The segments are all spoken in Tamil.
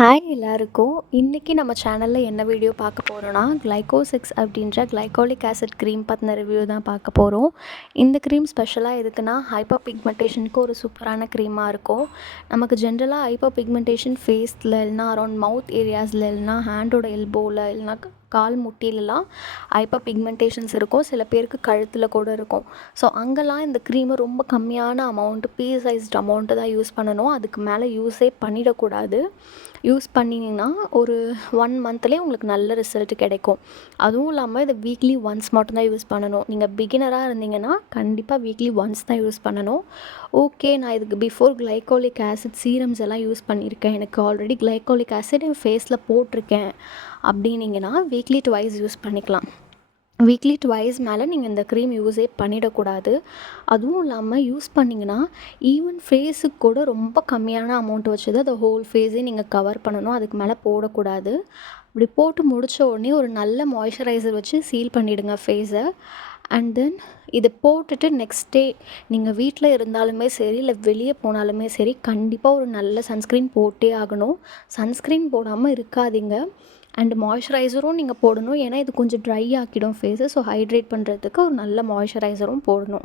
ஹாய் எல்லாருக்கும். இன்றைக்கி நம்ம சேனலில் என்ன வீடியோ பார்க்க போகிறோன்னா, கிளைகோசிக்ஸ் அப்படின்ற கிளைகாலிக் ஆசிட் க்ரீம் பற்றின ரிவ்யூ தான் பார்க்க போகிறோம். இந்த க்ரீம் ஸ்பெஷலாக எதுக்குன்னா, ஹைப்பர் பிக்மெண்டேஷனுக்கு ஒரு சூப்பரான க்ரீமாக இருக்கும். நமக்கு ஜென்ரலாக ஹைப்பர் பிக்மெண்டேஷன் ஃபேஸில் இல்லைனா அரௌண்ட் மவுத் ஏரியாஸில் இல்லைனா ஹேண்டோட எல்போவில் இல்லைனா கால் முட்டிலெலாம் ஹைப்பர் பிக்மெண்டேஷன்ஸ் இருக்கும். சில பேருக்கு கழுத்தில் கூட இருக்கும். ஸோ அங்கெல்லாம் இந்த க்ரீமை ரொம்ப கம்மியான அமௌண்ட்டு பீ சைஸ்ட் அமௌண்ட்டு தான் யூஸ் பண்ணணும். அதுக்கு மேலே யூஸே பண்ணிடக்கூடாது. யூஸ் பண்ணிங்கன்னா ஒரு 1 மந்த்லேயே உங்களுக்கு நல்ல ரிசல்ட் கிடைக்கும். அதுவும் இல்லாமல் இதை வீக்லி ஒன்ஸ் மட்டும்தான் யூஸ் பண்ணணும். நீங்கள் பிகினராக இருந்தீங்கன்னா கண்டிப்பாக வீக்லி ஒன்ஸ் தான் யூஸ் பண்ணணும். ஓகே, நான் இதுக்கு பிஃபோர் கிளைகாலிக் ஆசிட் சீரம்ஸ் எல்லாம் யூஸ் பண்ணியிருக்கேன், எனக்கு ஆல்ரெடி கிளைகாலிக் ஆசிட் என் ஃபேஸில் போட்டிருக்கேன் அப்படின்னீங்கன்னா வீக்லி ட்வைஸ் யூஸ் பண்ணிக்கலாம். வீக்லி ட்வைஸ் மேலே நீங்கள் இந்த க்ரீம் யூஸே பண்ணிடக்கூடாது. அதுவும் இல்லாமல் யூஸ் பண்ணிங்கன்னா ஈவன் ஃபேஸுக்கு கூட ரொம்ப கம்மியான அமௌண்ட் வச்சு தான் அந்த ஹோல் ஃபேஸே நீங்கள் கவர் பண்ணணும். அதுக்கு மேலே போடக்கூடாது. இப்படி போட்டு முடித்த உடனே ஒரு நல்ல மாய்ஸ்சரைசர் வச்சு சீல் பண்ணிவிடுங்க ஃபேஸை. அண்ட் தென் இதை போட்டுட்டு நெக்ஸ்ட் டே நீங்கள் வீட்டில் இருந்தாலுமே சரி இல்லை வெளியே போனாலுமே சரி கண்டிப்பாக ஒரு நல்ல சன்ஸ்க்ரீன் போட்டே ஆகணும். சன்ஸ்க்ரீன் போடாமல் இருக்காதீங்க. அண்ட் மாய்ஸ்சரைசரும் நீங்கள் போடணும். ஏன்னா இது கொஞ்சம் ட்ரை ஆக்கிடும் ஃபேஸை. ஸோ ஹைட்ரேட் பண்ணுறதுக்கு ஒரு நல்ல மாய்ஸ்சரைசரும் போடணும்.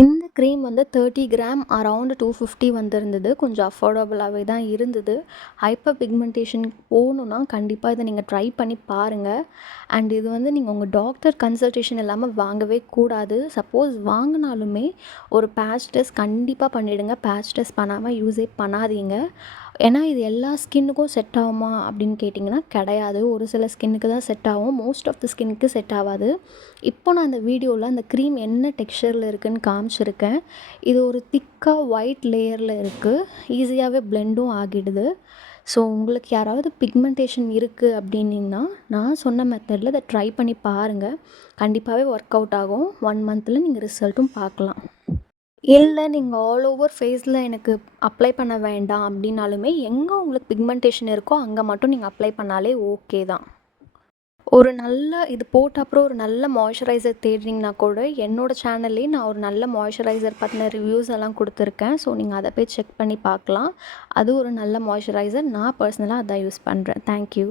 இந்த க்ரீம் வந்து 30 கிராம் அரவுண்ட் 250 வந்திருந்தது. கொஞ்சம் அஃபோர்டபுளாகவே தான் இருந்தது. ஹைப்பர் பிக்மெண்டேஷன் போகணுன்னா கண்டிப்பாக இதை நீங்கள் ட்ரை பண்ணி பாருங்கள். அண்ட் இது வந்து நீங்கள் உங்கள் டாக்டர் கன்சல்டேஷன் இல்லாமல் வாங்கவே கூடாது. சப்போஸ் வாங்கினாலுமே ஒரு பேட்ச் டெஸ்ட் கண்டிப்பாக பண்ணிவிடுங்க. பேட்ச் டெஸ்ட் பண்ணாமல் யூஸே பண்ணாதீங்க. ஏன்னா இது எல்லா ஸ்கின்னுக்கும் செட் ஆகுமா அப்படின்னு கேட்டிங்கன்னா கிடையாது. ஒரு சில ஸ்கின்னுக்கு தான் செட் ஆகும். மோஸ்ட் ஆஃப் த ஸ்கின்னுக்கு செட் ஆகாது. இப்போ நான் அந்த வீடியோவில் அந்த க்ரீம் என்ன டெக்ஸ்சரில் இருக்குதுன்னு காமிச்சிருக்கேன். இது ஒரு திக்காக ஒயிட் லேயரில் இருக்குது. ஈஸியாகவே பிளெண்டும் ஆகிடுது. ஸோ உங்களுக்கு யாராவது பிக்மெண்டேஷன் இருக்குது அப்படின்னிங்கன்னா நான் சொன்ன மெத்தடில் இதை ட்ரை பண்ணி பாருங்கள். கண்டிப்பாகவே ஒர்க் அவுட் ஆகும். 1 மந்தில் நீங்கள் ரிசல்ட்டும் பார்க்கலாம். இல்லை நீங்கள் ஆல் ஓவர் ஃபேஸில் எனக்கு அப்ளை பண்ண வேண்டாம் அப்படின்னாலுமே எங்கே உங்களுக்கு பிக்மெண்டேஷன் இருக்கோ அங்கே மட்டும் நீங்கள் அப்ளை பண்ணாலே ஓகே தான். ஒரு நல்ல இது போட்ட அப்புறம் ஒரு நல்ல மாய்ஸ்சரைசர் தேடுறீங்கன்னா கூட என்னோடய சேனல்லே நான் ஒரு நல்ல மாய்ஸ்சரைசர் பற்றின ரிவ்யூஸ் எல்லாம் கொடுத்துருக்கேன். ஸோ நீங்கள் அதை போய் செக் பண்ணி பார்க்கலாம். அது ஒரு நல்ல மாய்ஸ்சரைசர். நான் பர்சனலாக அதான் யூஸ் பண்ணுறேன். தேங்க்யூ.